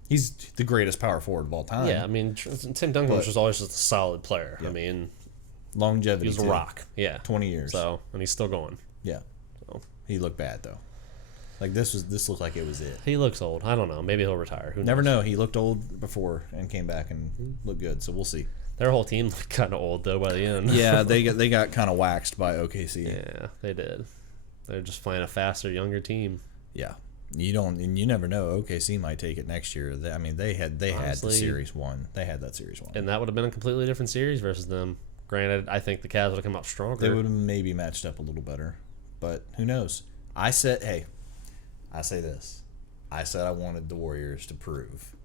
He's the greatest power forward of all time. Yeah, I mean, Tim Duncan was just always just a solid player. I mean, Longevity. he was a too. rock. Yeah. 20 years. So, and he's still going. Yeah. So. He looked bad though. Like this looked like it was it. He looks old. I don't know. Maybe he'll retire. Who Never knows? know. He looked old before and came back and looked good. So we'll see. Their whole team looked kind of old though by the end. Yeah, they got kind of waxed by OKC. Yeah, they did. They're just playing a faster, younger team. Yeah. You never know. OKC might take it next year. They had the series won. They had that series won. And that would have been a completely different series versus them. Granted, I think the Cavs would have come out stronger. They would have maybe matched up a little better. But who knows? I say this. I said I wanted the Warriors to prove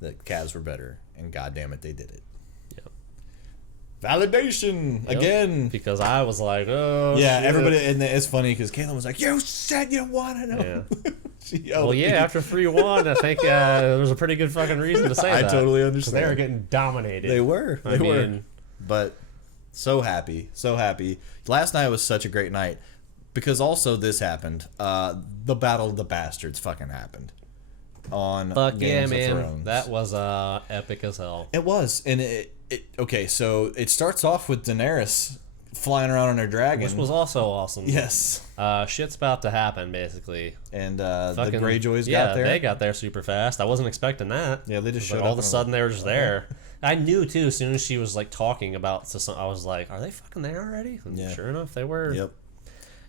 that Cavs were better, and goddamn it, they did it. Yep. Validation again. Because I was like, oh, yeah, shit. everybody, and it's funny because Caitlin was like, "You said you wanted them." Yeah. Well, yeah, after 3-1, I think there was a pretty good fucking reason to say that. I totally understand. They were getting dominated. They were. They were. But so happy. Last night was such a great night because also this happened. The Battle of the Bastards fucking happened on Games of Thrones. That was epic as hell. It was, and okay. So it starts off with Daenerys flying around on her dragon, which was also awesome. Yes. Shit's about to happen, basically. And the Greyjoys got there. Yeah, they got there super fast. I wasn't expecting that. Yeah, they just showed up. All of a sudden, they were just there. I knew, too, as soon as she was, like, talking about I was like, are they fucking there already? And sure enough, they were. Yep.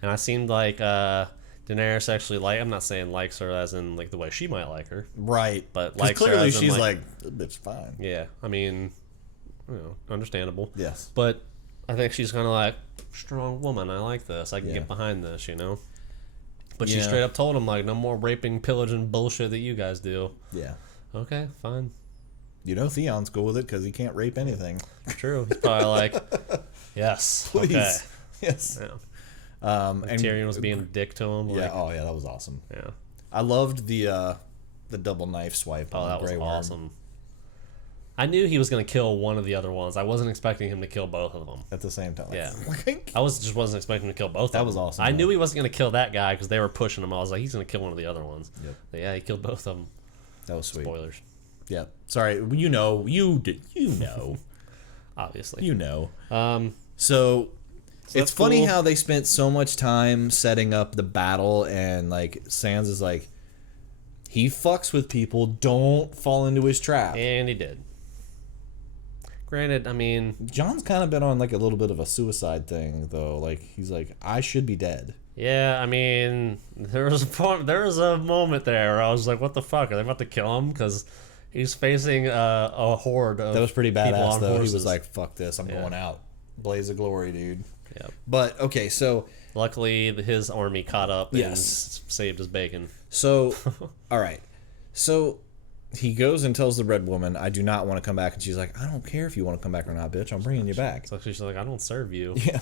And I seemed like Daenerys actually, I'm not saying likes her as in, like, the way she might like her. Right. But likes clearly her as in, she's like, it's fine. Yeah. I mean, understandable. Yes. But I think she's kind of like, strong woman, I like this. I can get behind this, But she straight up told him, like, no more raping, pillaging bullshit that you guys do. Yeah. Okay, fine. Theon's cool with it because he can't rape anything. True. He's probably like, yes, please. Okay. Yes. Yeah. And Tyrion was being a dick to him. Yeah. Oh, yeah. That was awesome. Yeah. I loved the double knife swipe. Oh, on that was Grey Worm. awesome. I knew he was going to kill one of the other ones. I wasn't expecting him to kill both of them. At the same time. Yeah. I wasn't expecting him to kill both of them. That was awesome. I knew he wasn't going to kill that guy because they were pushing him. I was like, he's going to kill one of the other ones. Yep. But yeah, he killed both of them. That was sweet. Spoilers. Yeah. Sorry. You know. Obviously. So it's funny cool. how they spent so much time setting up the battle, and like Sans is like, he fucks with people, don't fall into his trap. And he did. Granted, I mean, John's kind of been on like a little bit of a suicide thing though. Like he's like, I should be dead. yeah, I mean, there was a moment there where I was like, what the fuck? Are they about to kill him? Because he's facing a horde of That was pretty people badass on though. horses. He was like, fuck this, I'm going out. Blaze of glory, dude. Yep. But okay, so Luckily, his army caught up and Yes. saved his bacon. So, all right. So he goes and tells the red woman, I do not want to come back. And she's like, I don't care if you want to come back or not, bitch. I'm bringing you back. So she's like, I don't serve you. Yeah.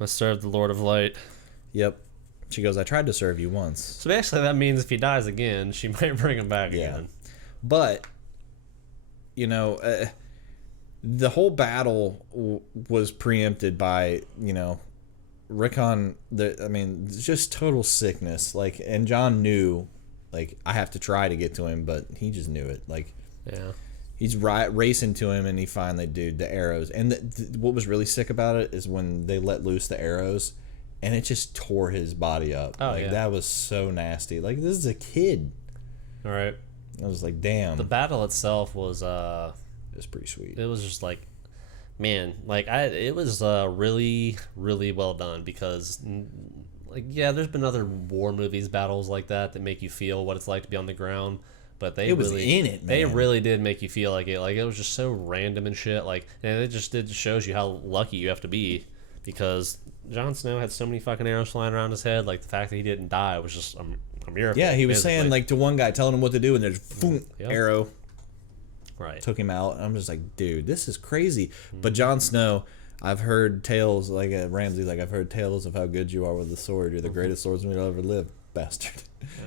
I serve the Lord of Light. Yep. She goes, I tried to serve you once. So basically, that means if he dies again, she might bring him back again. But, the whole battle was preempted by, Rickon, just total sickness. Like, and John knew, like, I have to try to get to him, but he just knew it. Like, Yeah. he's racing to him, and he finally, the arrows. And what was really sick about it is when they let loose the arrows, and it just tore his body up. Oh, like, yeah. that was so nasty. Like, this is a kid. All right. I was like, damn. The battle itself was It was pretty sweet. it was just like, man, like it was really, really well done because, like, yeah, there's been other war movies battles like that make you feel what it's like to be on the ground, but It was in it, man. They really did make you feel like it. Like, it was just so random and shit. Like, and it shows you how lucky you have to be because Jon Snow had so many fucking arrows flying around his head. Like, the fact that he didn't die was just a miracle. Yeah, he was basically. saying, like, to one guy, telling him what to do, and there's boom, Yep. arrow. Right. Took him out. And I'm just like, dude, this is crazy. But Jon Snow, I've heard tales, like Ramsay, like, I've heard tales of how good you are with the sword. You're the greatest swordsman you'll ever live, bastard.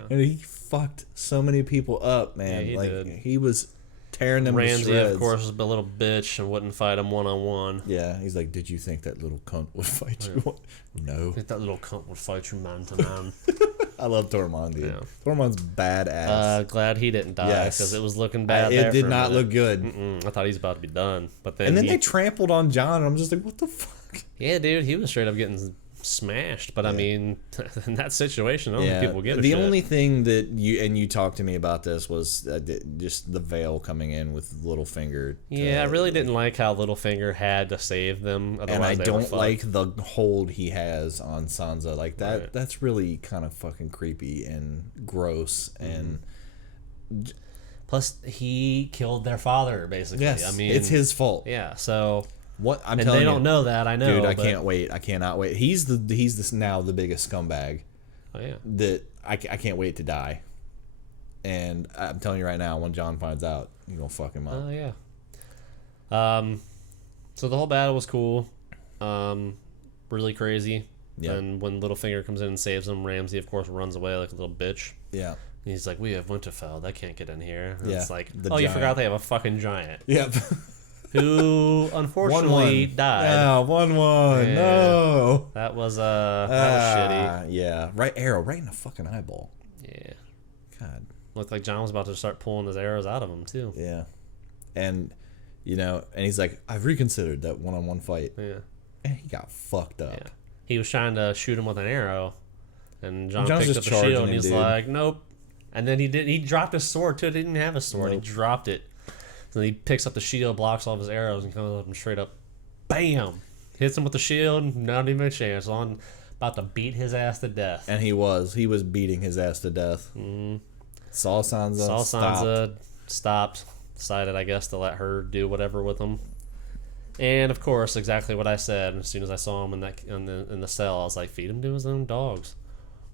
And he fucked so many people up, man. Yeah, he did. He was tearing them to Ramsay, shreds. of course, was a little bitch and wouldn't fight him one-on-one. Yeah, he's like, did you think that little cunt would fight you? No. I think that little cunt would fight you man to man. I love Tormund, dude. Yeah. Tormund's badass. Glad he didn't die Yes. because it was looking bad. there It did for a not minute. look good. I thought he was about to be done, but then And then they trampled on John, and I'm just like, what the fuck? yeah, dude, he was straight up getting smashed. But I mean, in that situation, I don't think people give a the shit. only thing that you talked to me about this was just the veil coming in with Littlefinger. Yeah, I really didn't like how Littlefinger had to save them. And I Otherwise, don't like the hold he has on Sansa. Like that. Right. That's really kind of fucking creepy and gross. And plus, he killed their father. Basically, yes, I mean, it's his fault. Yeah, so What I'm and telling they you, don't know that. I know, dude. I but- can't wait. I cannot wait. He's now the biggest scumbag. Oh yeah. That I can't wait to die. And I'm telling you right now, when Jon finds out, you're gonna fuck him up. Oh yeah. So the whole battle was cool. Really crazy. Yeah. And when Littlefinger comes in and saves him, Ramsay of course runs away like a little bitch. Yeah. And he's like, "We have Winterfell. They can't get in here." And Yeah, it's like, the "Oh, you giant. forgot they have a fucking giant Yep. who unfortunately 1-1. died." Yeah, 1-1. Yeah. No. That was shitty. Yeah. Right arrow, right in the fucking eyeball. Yeah. God. Looked like John was about to start pulling his arrows out of him too. Yeah. And and he's like, I've reconsidered that one-on-one fight. Yeah. And he got fucked up. Yeah. He was trying to shoot him with an arrow, and John John's picked up just the shield, charging and him, he's dude. like, "Nope." And then he dropped his sword too. He didn't have a sword. Nope. He dropped it. So he picks up the shield, blocks all of his arrows, and comes up and straight up, bam, hits him with the shield. Not even a chance. About to beat his ass to death. And he was beating his ass to death. Mm-hmm. Saw Sansa. Sansa stopped. Decided, I guess, to let her do whatever with him. And of course, exactly what I said. As soon as I saw him in the cell, I was like, "Feed him to his own dogs."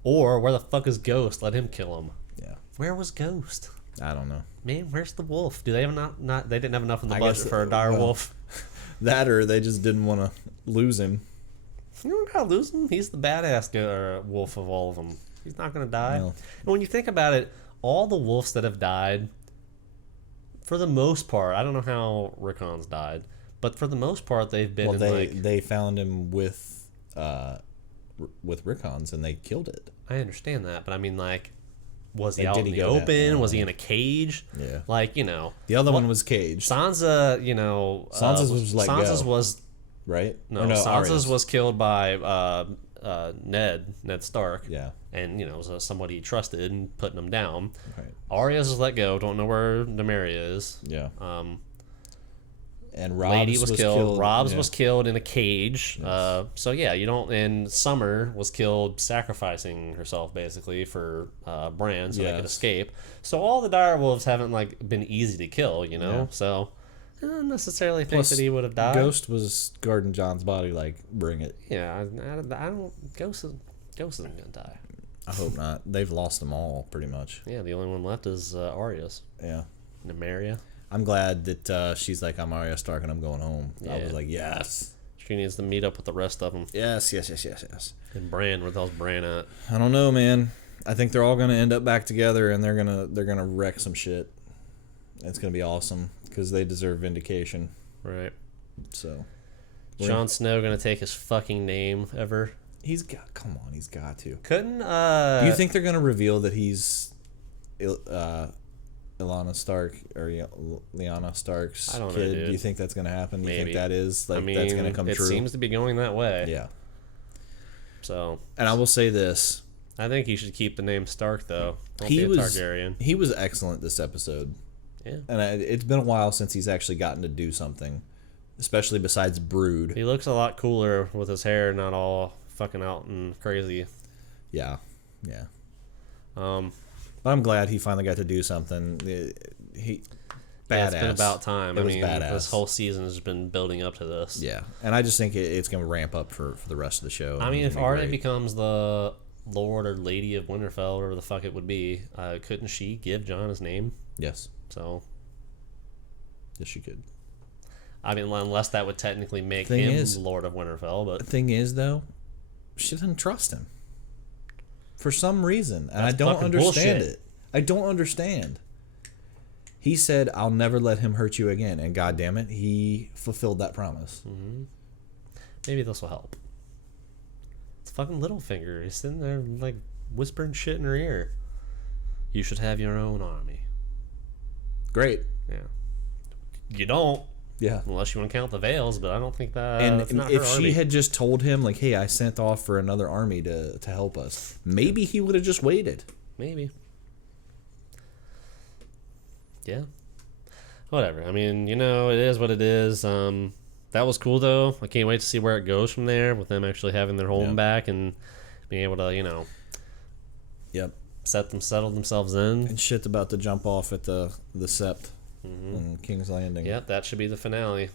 Or where the fuck is Ghost? Let him kill him. Yeah. Where was Ghost? I don't know. Man, where's the wolf? Do they have not? They didn't have enough in the I budget guess, for a dire well, wolf. That or they just didn't want to lose him. You don't gotta lose him. He's the badass wolf of all of them. He's not gonna die. No. And when you think about it, all the wolves that have died, for the most part, I don't know how Rickon's died, but for the most part, they've been Well, they found him with Rickon's and they killed it. I understand that, but I mean, like, was he Like, out did in he the go down? open? No. Was he in a cage? Yeah. Like, The other one was caged, Sansa, Sansa's was let Sansa's go. was right? no, Or Sansa's Arya's. was killed by Ned Stark. Yeah. And was somebody he trusted and putting him down. Right. Arya's was let go. Don't know where Nymeria is. Yeah. And Lady Rob's was killed. Rob's yeah. was killed in a cage. Yes. So yeah, you don't. And Summer was killed sacrificing herself basically for Bran so they could Yes. escape. So all the dire wolves haven't been easy to kill, Yeah. So I don't necessarily think Plus, that he would have died. Ghost was guarding John's body, like, bring it. Yeah, I don't. Ghost isn't gonna die. I hope not. They've lost them all, pretty much. Yeah, the only one left is Arya's. Yeah. Nymeria. I'm glad that she's like, I'm Arya Stark and I'm going home. I Yeah. was like, yes. She needs to meet up with the rest of them. Yes. And Bran, where the hell's Bran at? I don't know, man. I think they're all gonna end up back together and they're gonna wreck some shit. It's gonna be awesome because they deserve vindication. Right. So Jon Snow gonna take his fucking name ever? he's got to. Couldn't Do you think they're gonna reveal that he's Lyanna Stark or Lyanna Stark's I don't know, kid? dude. Do you think that's gonna happen? Do you Maybe. think that is I mean, that's gonna come it true? seems to be going that way. Yeah. So And I will say this: I think he should keep the name Stark though. Don't he be a was Targaryen. he was excellent this episode. Yeah. And it's been a while since he's actually gotten to do something, especially besides brood. He looks a lot cooler with his hair not all fucking out and crazy. Yeah. Um, But I'm glad he finally got to do something. He badass. yeah, it's been about time. It I was mean, badass. this whole season has been building up to this. Yeah, and I just think it's going to ramp up for the rest of the show. I mean, It's if gonna be Arya great. becomes the Lord or Lady of Winterfell, whatever the fuck it would be, couldn't she give Jon his name? Yes, So, she could. I mean, unless that would technically make Thing him is- Lord of Winterfell, but The thing is, though, she doesn't trust him for some reason, and I That's don't fucking understand bullshit. it. I don't understand. He said, "I'll never let him hurt you again," and God damn it, he fulfilled that promise. maybe this will help. It's fucking Littlefinger. He's sitting there like whispering shit in her ear. You should have your own army. Great. Yeah. You don't. Yeah. Unless you want to count the veils, but I don't think that. And that's not if her she army. had just told him, like, hey, I sent off for another army to help us, maybe he would have just waited. Maybe. Yeah. Whatever. I mean, it is what it is. That was cool, though. I can't wait to see where it goes from there with them actually having their home back and being able to, Yep. settle themselves in. And shit's about to jump off at the Sept in King's Landing. Yep, that should be the finale.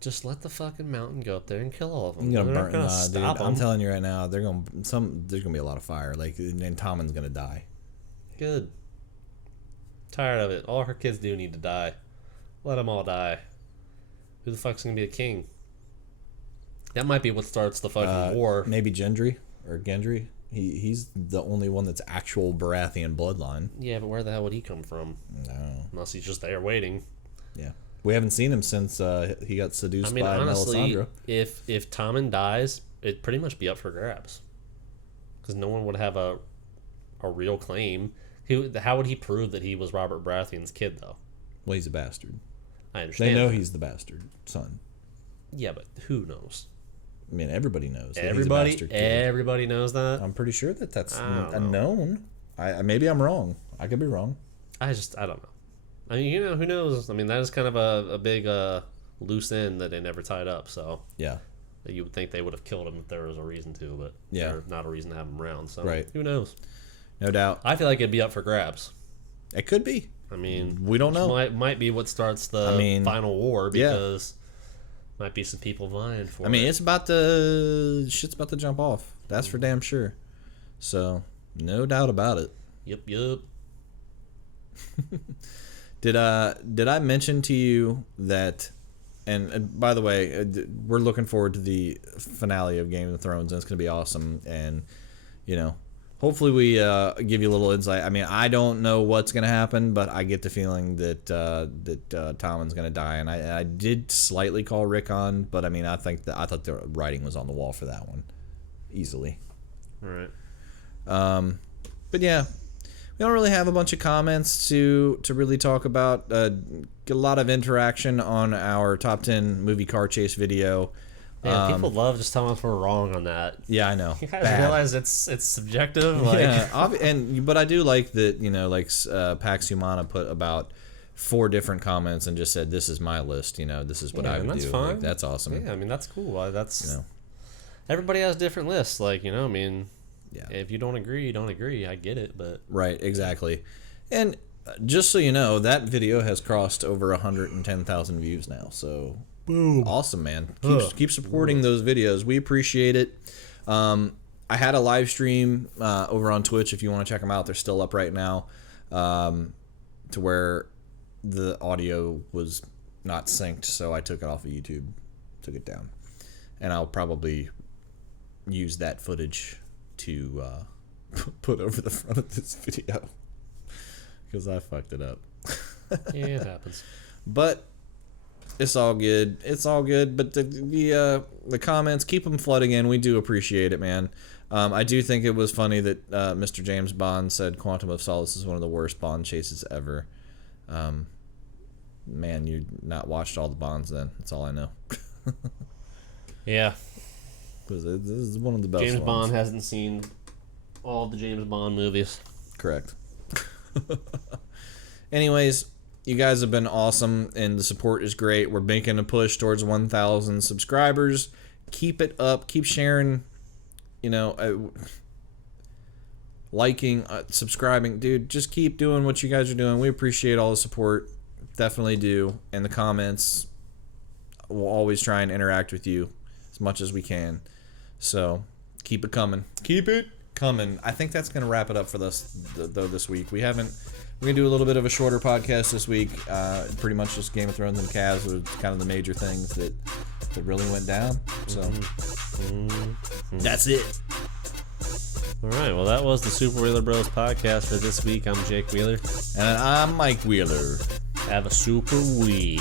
Just let the fucking mountain go up there and kill all of them. I'm gonna They're burn. not gonna Nah, dude, stop I'm them. telling you right now, there's gonna be a lot of fire. Like, and Tommen's gonna die. Good. Tired of it. All her kids do need to die. Let them all die. Who the fuck's gonna be a king? That might be what starts the fucking war. Maybe Gendry or Gendry. He's the only one that's actual Baratheon bloodline. Yeah, but where the hell would he come from? No. Unless he's just there waiting. Yeah. We haven't seen him since he got seduced by honestly, Melisandre. if Tommen dies, it'd pretty much be up for grabs. Because no one would have a real claim. How would he prove that he was Robert Baratheon's kid, though? Well, he's a bastard. I understand. They know that. he's the bastard son. Yeah, but who knows? I mean, everybody knows. That Everybody, he's a bastard kid. everybody knows that. I'm pretty sure that's I don't known. I maybe I'm wrong. I could be wrong. I don't know. I mean, who knows? I mean, that is kind of a big loose end that they never tied up. So Yeah. you would think they would have killed him if there was a reason to, but Yeah. there's not a reason to have him around. So Right. who knows? No doubt. I feel like it'd be up for grabs. It could be. I mean, We don't know. Might be what starts the final war because might be some people vying for it. I mean, shit's about to jump off. That's for damn sure. So, no doubt about it. Yep. Did I mention to you that? And by the way, we're looking forward to the finale of Game of Thrones, and it's going to be awesome. And hopefully we give you a little insight. I mean, I don't know what's going to happen, but I get the feeling that Tommen's going to die. And I did slightly call Rick on, but I mean, I thought the writing was on the wall for that one, easily. All right. But yeah, we don't really have a bunch of comments to really talk about. Get a lot of interaction on our top 10 movie car chase video. Yeah, people love just telling us we're wrong on that. Yeah, I know. You guys realize it's subjective? Like, yeah, but I do like that, Pax Humana put about 4 different comments and just said, this is my list, this is what I would that's do. fine. Like, that's awesome. Yeah, I mean, that's cool. Everybody has different lists. Like, I mean, Yeah. if you don't agree, you don't agree. I get it, but... Right, exactly. And just so you know, that video has crossed over 110,000 views now, so... Boom. Awesome, man. Keep supporting those videos. We appreciate it. I had a live stream over on Twitch. If you want to check them out, they're still up right now, to where the audio was not synced, so I took it off of YouTube, took it down. And I'll probably use that footage to put over the front of this video because I fucked it up. Yeah, it happens. But it's all good. It's all good. But the comments, keep them flooding in. We do appreciate it, man. I do think it was funny that Mr. James Bond said Quantum of Solace is one of the worst Bond chases ever. Man, you not watched all the Bonds then. That's all I know. Yeah. This is one of the best James ones. Bond hasn't seen all the James Bond movies. Correct. Anyways, you guys have been awesome, and the support is great. We're making a push towards 1,000 subscribers. Keep it up. Keep sharing, liking, subscribing. Dude, just keep doing what you guys are doing. We appreciate all the support. Definitely do. And the comments, we'll always try and interact with you as much as we can. So, keep it coming. Keep it coming. I think that's going to wrap it up for this week. We're going to do a little bit of a shorter podcast this week. Pretty much just Game of Thrones and Cavs were kind of the major things that really went down. So, that's it. All right, well, that was the Super Wheeler Bros podcast for this week. I'm Jake Wheeler. And I'm Mike Wheeler. Have a super week.